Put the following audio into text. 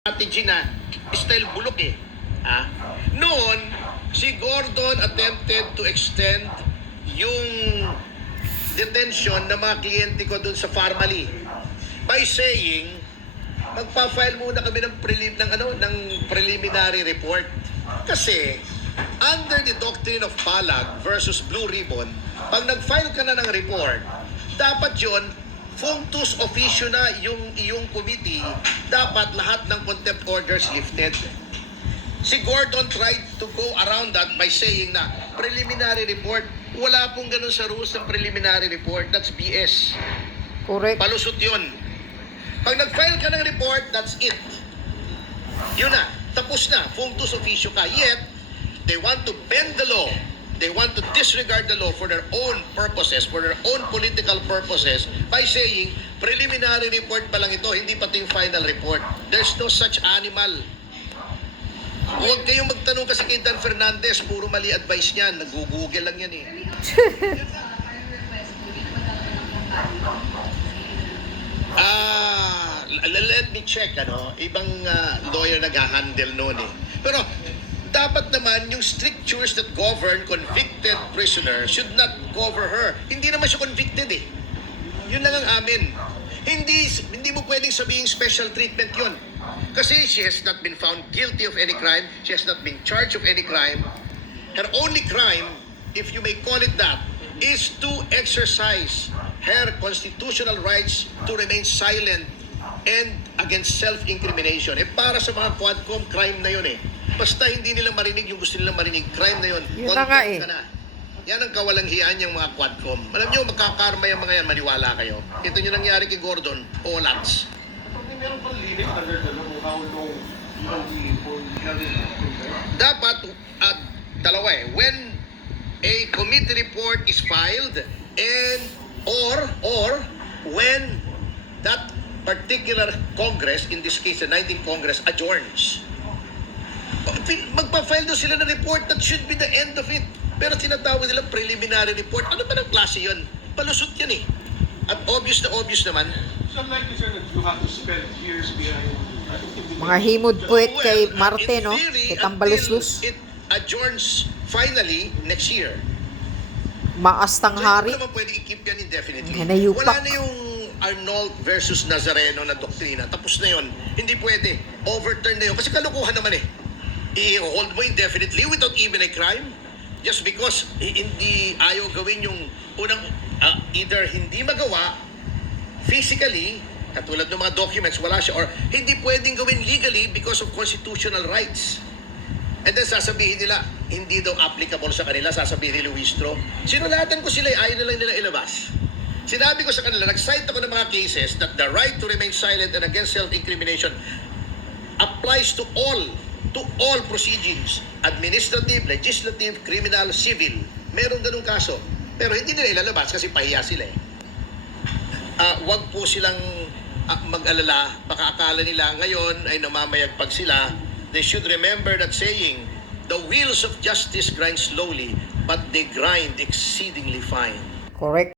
strategy na style bulok eh. Noon, si Gordon attempted to extend yung detention ng mga kliyente ko dun sa Farmally by saying, magpa-file muna kami ng preliminary report. Kasi, under the doctrine of Palag versus Blue Ribbon, pag nag-file ka na ng report, dapat yon functus officio na yung iyong committee, dapat lahat ng contempt orders lifted. Si Gordon tried to go around that by saying na preliminary report, wala pong ganun sa rules ng preliminary report. That's BS. Correct. Palusot yun. Pag nag-file ka ng report, that's it. Yun na. Tapos na. Functus officio ka. Yet, they want to bend the law. They want to disregard the law for their own purposes, for their own political purposes, by saying, preliminary report pa lang ito, hindi pa ito yung final report. There's no such animal. Huwag kayong magtanong kasi kay Dan Fernandez, puro mali advice niyan. Nag-google lang yan eh. Let me check, ibang lawyer nag-handle noon eh. Pero, dapat naman yung strictures that govern convicted prisoner should not cover her. Hindi naman siya convicted eh. Yun lang ang amin. Hindi mo pwedeng sabihin special treatment yun. Kasi she has not been found guilty of any crime. She has not been charged of any crime. Her only crime, if you may call it that, is to exercise her constitutional rights to remain silent and against self-incrimination. Para sa mga quadcom, crime na yun eh. Basta hindi nila marinig yung gusto nilang marinig, crime na yun. Yun na nga eh. Ka na. Yan ang kawalang-hiyaan yung mga quadcom. Alam nyo, magkakarma yung mga yan, maniwala kayo. Ito yung nangyari kay Gordon, Olats. Dapat, dalawa eh. When a committee report is filed and or when that particular Congress, in this case the 19th Congress, adjourns. Magpa-file doon sila ng report, that should be the end of it. Pero tinatawag nilang preliminary report. Ano ba ng klase yun? Palusot yan eh. At obvious naman. So like you said, you have to spend years behind. Mga himod puwet kay Marte, in no? theory, Kitang baluslus. until it adjourns finally next year. Maastang So, hari. hindi naman pwede i-keep yan indefinitely. Nanayupak. Wala na yung Arnold versus Nazareno na doktrina. Tapos na yun. Hindi pwede. Overturn na yun. Kasi kalukuhan naman eh. I-hold mo indefinitely without even a crime. Just because hindi ayaw gawin yung unang either hindi magawa physically, katulad ng mga documents, wala siya, or hindi pwedeng gawin legally because of constitutional rights. And then sasabihin nila, hindi daw applicable sa kanila, sasabihin ni Luistro. Sinulatan ko sila, ayaw na lang nila ilabas. Sinabi ko sa kanila, nag-cite ako ng mga cases that the right to remain silent and against self-incrimination applies to all proceedings, administrative, legislative, criminal, civil. Meron ganung kaso. Pero hindi nila ilalabas kasi pahiya sila eh. Wag po silang mag-alala, baka akala nila ngayon ay namamayagpag sila. They should remember that saying, the wheels of justice grind slowly, but they grind exceedingly fine. Correct.